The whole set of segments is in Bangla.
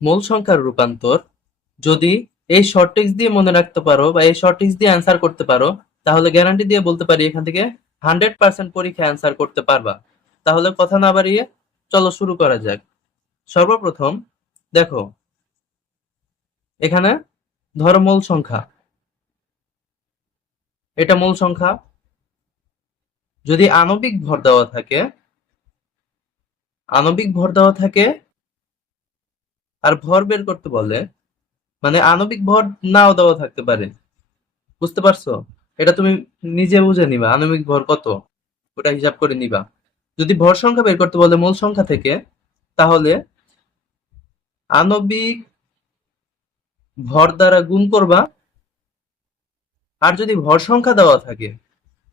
মূল সংখ্যার রূপান্তর। যদি এই শর্ট দিয়ে মনে রাখতে পারো বা এই শর্ট দিয়ে অ্যান্সার করতে পারো, তাহলে গ্যারান্টি দিয়ে বলতে পারি এখান থেকে হান্ড্রেড পার্সেন্ট পরীক্ষা অ্যান্সার করতে পারবা। তাহলে কথা না বাড়িয়ে চলো শুরু করা যাক। সর্বপ্রথম দেখো, এখানে ধরো মূল সংখ্যা। এটা মূল সংখ্যা। যদি আণবিক ভর দেওয়া থাকে, আণবিক ভর দেওয়া থাকে আর ভর বের করতে বলে মানে আণবিক ভর নাও দেওয়া থাকতে পারে। বুঝতে পারছ? এটা তুমি নিজে বুঝে নিবা, আণবিক ভর কত? ওটা হিসাব করে নিবা। যদি ভর সংখ্যা বের করতে বলে মূল সংখ্যা থেকে, তাহলে আণবিক ভর দ্বারা গুণ করবা। আর যদি ভর সংখ্যা দেওয়া থাকে,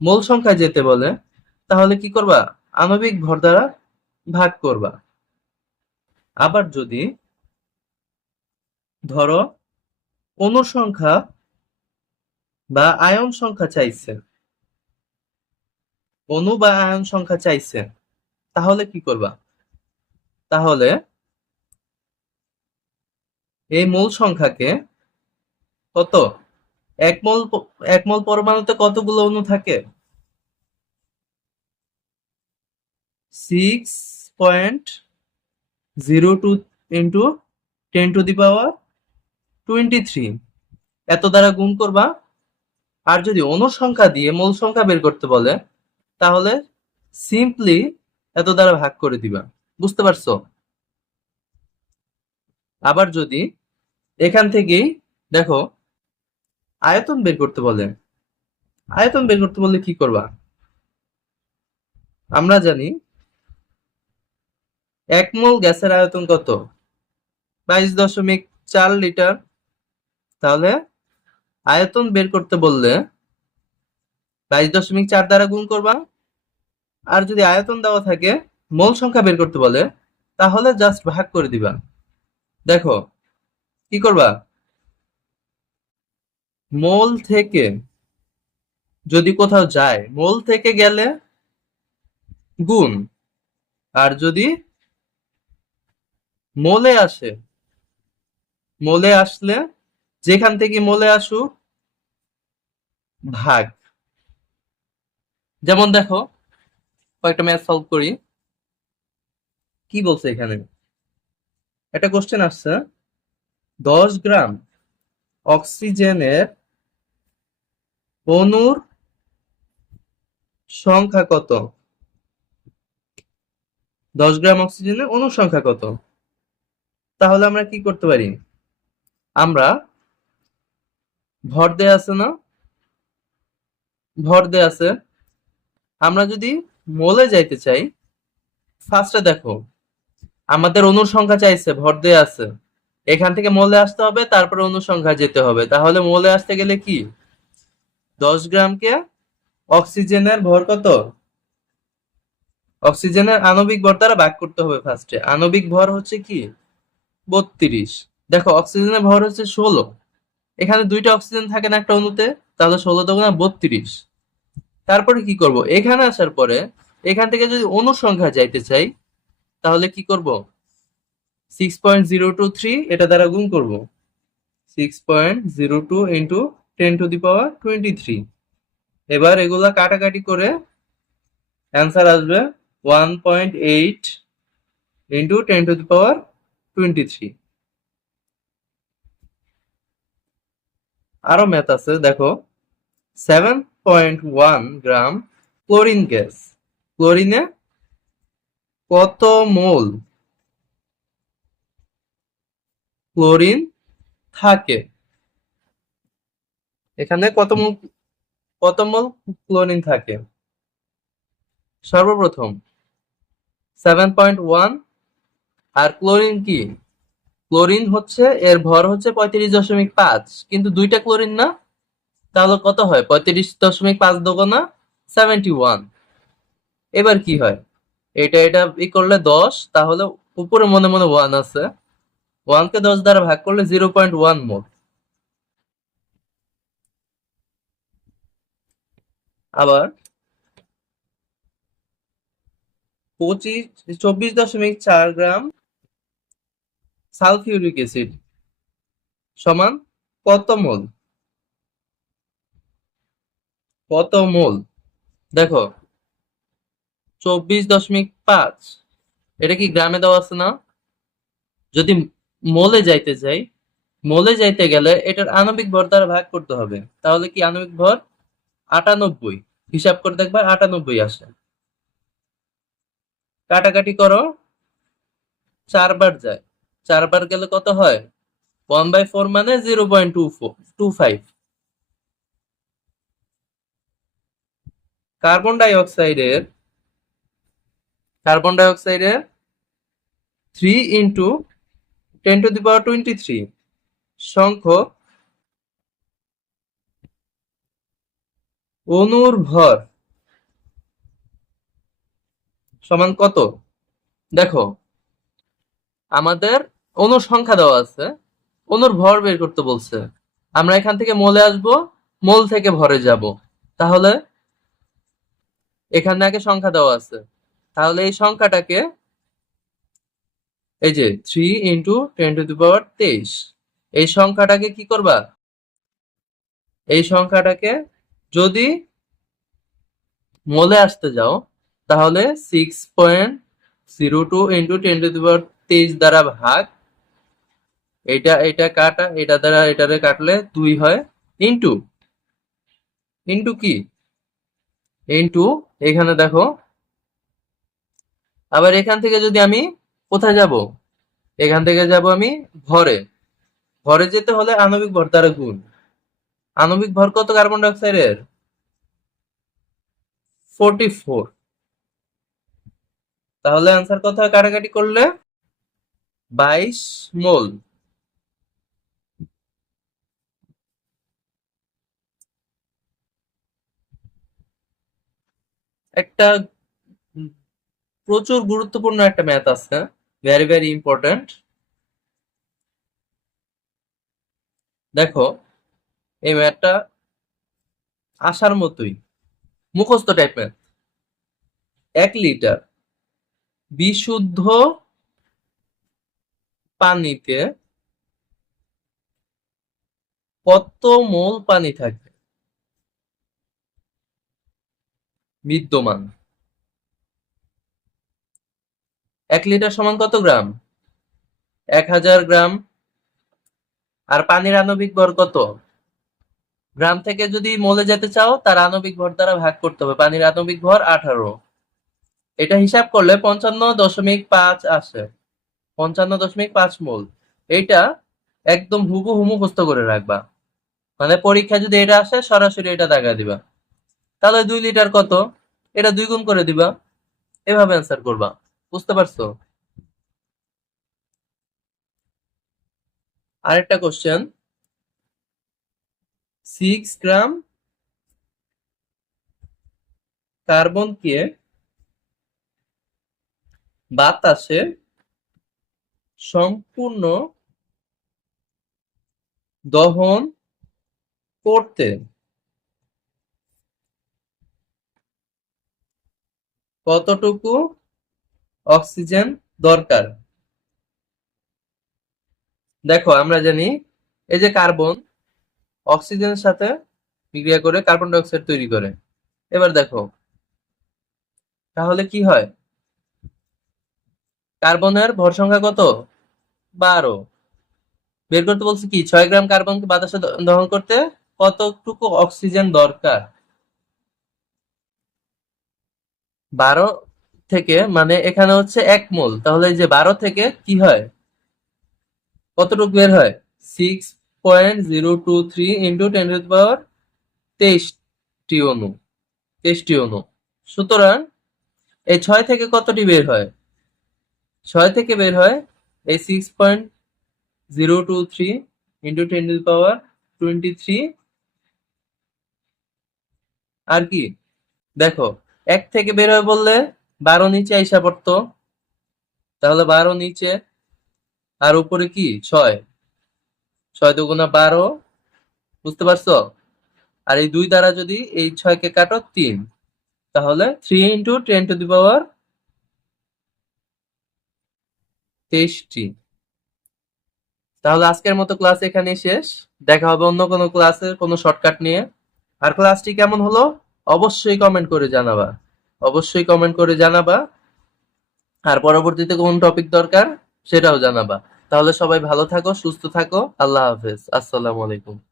মূল সংখ্যা যেতে বলে, তাহলে কি করবা? আণবিক ভর দ্বারা ভাগ করবা। আবার যদি ধরো অনুসংখ্যা বা আয়ন সংখ্যা চাইছে। অনু বা আয়ন সংখ্যা চাইছে। তাহলে কি করবা? তাহলে এই মূল সংখ্যাকে কত? এক মোল প- এক মোল পরমাণুতে কতগুলো অণু থাকে? Six point zero two into ten to the power twenty three এত দ্বারা গুণ করবা। আর যদি অনুর সংখ্যা দিয়ে মূল সংখ্যা বের করতে বলে, তাহলে সিম্পলি এত দ্বারা ভাগ করে দিবা। বুঝতে পারছ? আবার যদি এখান থেকেই দেখো, আয়তন বের করতে বলে। আয়তন বের করতে বললে কি করবা? আমরা জানি এক মোল গ্যাসের আয়তন কত? বাইশ দশমিক চার লিটার তাহলে আয়তন বের করতে বললে বাইশ দশমিক চার দ্বারা গুণ করবা। আর যদি আয়তন দেওয়া থাকে, মোল সংখ্যা বের করতে বলে, তাহলে জাস্ট ভাগ করে দিবা। দেখো, কি করবা? মোল থেকে যদি কোথাও যায়, মোল থেকে গেলে গুণ। আর যদি মোলে আসে, মোলে আসলে যেখান থেকে মোলে আসুক, ভাগ। যেমন দেখো, কয়েকটা ম্যাথ সলভ করি। কি বলছে এখানে? একটা কোশ্চেন আসছে দশ গ্রাম অক্সিজেনের অণুর সংখ্যা কত? দশ গ্রাম অক্সিজেনের অণুর সংখ্যা কত? তাহলে আমরা কি করতে পারি? আমরা ভর দেয়া আছে না? ভর দেয়া আছে। আমরা যদি মোলে যাইতে চাই ফার্স্টে দেখো, আমাদের অণুর সংখ্যা চাইছে, ভর দেয়া আছে। এখান থেকে মোলে আসতে হবে, তারপরে অণুর সংখ্যা যেতে হবে। তাহলে মোলে আসতে গেলে কি? দশ গ্রামকে অক্সিজেনের ভর কত? অক্সিজেনের আণবিক ভর দ্বারা ভাগ করতে হবে ফার্স্টে আণবিক ভর হচ্ছে কি? বত্রিশ। দেখো, অক্সিজেনের ভর হচ্ছে ষোলো। এখানে দুইটা অক্সিজেন থাকে না একটা অণুতে, তাহলে ষোলো দোগুণা বত্রিশ। তারপরে কি করব? এখানে আসার পরে, এখান থেকে যদি অণুর সংখ্যা যাইতে চাই, তাহলে কি করব? Six point zero two three এটা দ্বারা গুণ করব। Six point zero two into ten to the power twenty three এবার এগুলা কাটাকাটি করে অ্যান্সার আসবে one point eight into ten to the power twenty three আরও ম্যাথ আছে, দেখো। Seven point one gram chlorine gas ক্লোরিনে কত মোল? ক্লোরিন থাকে। এখানে কত মোল? কত মোল ক্লোরিন থাকে? সর্বপ্রথম সেভেন পয়েন্ট ওয়ান আর ক্লোরিন কি? ক্লোরিন হচ্ছে, এর ভর হচ্ছে পঁয়ত্রিশ দশমিক পাঁচ। কিন্তু দুইটা ক্লোরিন না? তাহলে কত হয়? পঁয়ত্রিশ দশমিক পাঁচ দোকানা সেভেন্টি ওয়ান। এবার কি হয়? এটা এটা ই করলে দশ, তাহলে উপরে মনে মনে ওয়ান আছে। ওয়ানকে দশ দ্বারা ভাগ করলে জিরো পয়েন্ট ওয়ান মোল আবার পঁচিশ, চব্বিশ দশমিক চার গ্রাম সালফিউরিক অ্যাসিড সমান কত মোল কত মোল দেখো, চব্বিশ দশমিক পাঁচ। এটা কি গ্রামে দেওয়া আছে না? যদি মোলে যাইতে চাই, মোলে যাইতে গেলে এটার আণবিক ভর দ্বারা ভাগ করতে হবে। তাহলে কি আণবিক ভর? আটানব্বই। হিসাব করে দেখবা, আটানব্বই আসে। কাটাকাটি করো, চারবার যায়। চারবার গেলে কত হয়? ওয়ান বাই ফোর মানে zero point two four two five carbon die অক্সাইডের কার্বন ডাই অক্সাইডের three into ten to the power twenty three সংখ্যক অণুর ভর সমান কত? দেখো, আমাদের অণুর সংখ্যা দেওয়া আছে। অণুর ভর বের করতে বলছে। আমরা এখান থেকে মোলে আসব, মোল থেকে ভরে যাব। তাহলে এখানে আগে সংখ্যা দেওয়া আছে। তাহলে এই সংখ্যাটাকে এই যে three into ten to the power তেইশ। এই সংখ্যাটাকে কি করবা? এই সংখ্যাটাকে যদি মোলে আসতে যাও, তাহলে six point zero two into ten to the power তেইশ দ্বারা ভাগ এটা এটা কাটা, এটা দ্বারা এটারে কাটলে দুই হয় ইন্টু ইন্টু কি? ইন্টু এখানে দেখো। আবার এখান থেকে যদি আমি কোথায় যাব? এখান থেকে যাব আমি ভরে ভরে যেতে হলে আণবিক ভর দ্বারা গুণ। আণবিক ভর কত কার্বন ডাইঅক্সাইডের ফোরটি ফোর তাহলে আনসার হয় কাটাকাটি করলে? বাইশ মোল। একটা প্রচুর গুরুত্বপূর্ণ একটা ম্যাথ আছে ভেরি ভেরি ইম্পর্ট্যান্ট দেখো, এই ম্যাথটা আসার মতোই, মুখস্থ টাইপ ম্যাথ এক লিটার বিশুদ্ধ পানিতে কত মোল পানি থাকে বিদ্যমান। এক লিটার সমান কত গ্রাম? এক হাজার গ্রাম। আর পানির আণবিক ভর কত? গ্রাম থেকে যদি মোলে যেতে চাও, তার আণবিক ভর দ্বারা ভাগ করতে হবে। পানির আণবিক ভর আঠারো। এটা হিসাব করলে পঞ্চান্ন দশমিক পাঁচ আসে। পঞ্চান্ন দশমিক পাঁচ মোল। এইটা একদম হুবহু মুখস্থ করে রাখবা। মানে পরীক্ষা যদি এটা আসে, সরাসরি এটা দাগা দিবা। তাহলে দুই লিটার কত? এটা দুই গুণ করে দিবা। এভাবে অ্যান্সার করবা। বুঝতে পারছ? আরেকটা কোশ্চেন সিক্স গ্রাম কার্বনকে বাতাসে সম্পূর্ণ দহন করতে কতটুকু অক্সিজেন দরকার? দেখো, আমরা জানি এই যে কার্বন, অক্সিজেনের সাথে বিক্রিয়া করে কার্বন ডাই অক্সাইড তৈরি করে। এবার দেখো, তাহলে কি হয়? কার্বনের ভর সংখ্যা কত? বারো। বের করতে বলছে কি? ছয় গ্রাম কার্বনকে বাতাসে দহন করতে কতটুকু অক্সিজেন দরকার? বারো থেকে মানে এখানে হচ্ছে এক মোল। তাহলে এই যে বারো থেকে কি হয়? কতটুকু বের হয়? Six point zero two three into ten power তেইশটি অণু তেইশটি অণু সুতরাং এই ছয় থেকে কতটি বের হয়? ছয় থেকে বের হয় এই six point zero two three into ten power twenty three আর কি? দেখো এক থেকে বের হয়ে বললে বারো নিচে আইসা পড়তো। তাহলে বারো নিচে, আর উপরে কি? ছয়। ছয় দুগুণা বারো, বুঝতে পারছ? আর এই দুই দ্বারা যদি এই ছয়কে কাটো, তিন। তাহলে three into ten to the power তেইশটি। তাহলে আজকের মতো ক্লাস এখানেই শেষ। দেখা হবে অন্য কোনো ক্লাসে কোনো শর্টকাট নিয়ে। আর ক্লাসটি কেমন হলো? অবশ্যই কমেন্ট করে জানাবা। অবশ্যই কমেন্ট করে জানাবা। আর পরবর্তীতে কোন টপিক দরকার সেটাও জানাবা। তাহলে সবাই ভালো থাকো, সুস্থ থাকো। আল্লাহ হাফেজ। আসসালামু আলাইকুম।